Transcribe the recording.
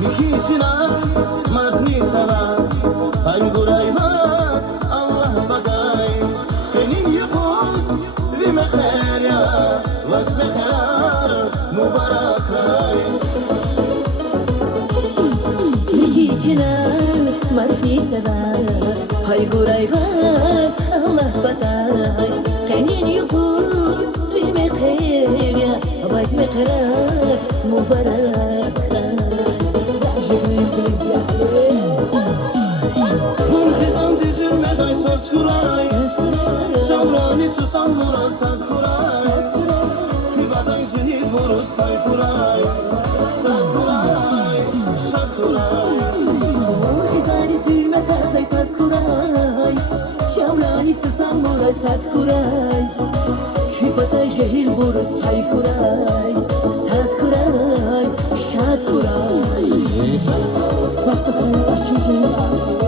Mihichina Marni Sara Hangurai Vas Allah Badai Kenin Yukuz Vimekharya Vasmekhar Mubarak Rai Mihichina Marni Sara Hangurai Vas Allah Badai Kenin Yukuz Vimekharya Vasmekhar Mubarak Hun khizam dizilmez ay söz kuray Şamrani susam muraz saz kuray Tibaday cihil buruz tay kuray Saz kuray, şad kuray Khizani sülmet arday saz kuray Şamrani susam muraz saz kuray Tibaday cihil buruz tay kuray Saz kuray, şad kuray Vakti kayar açın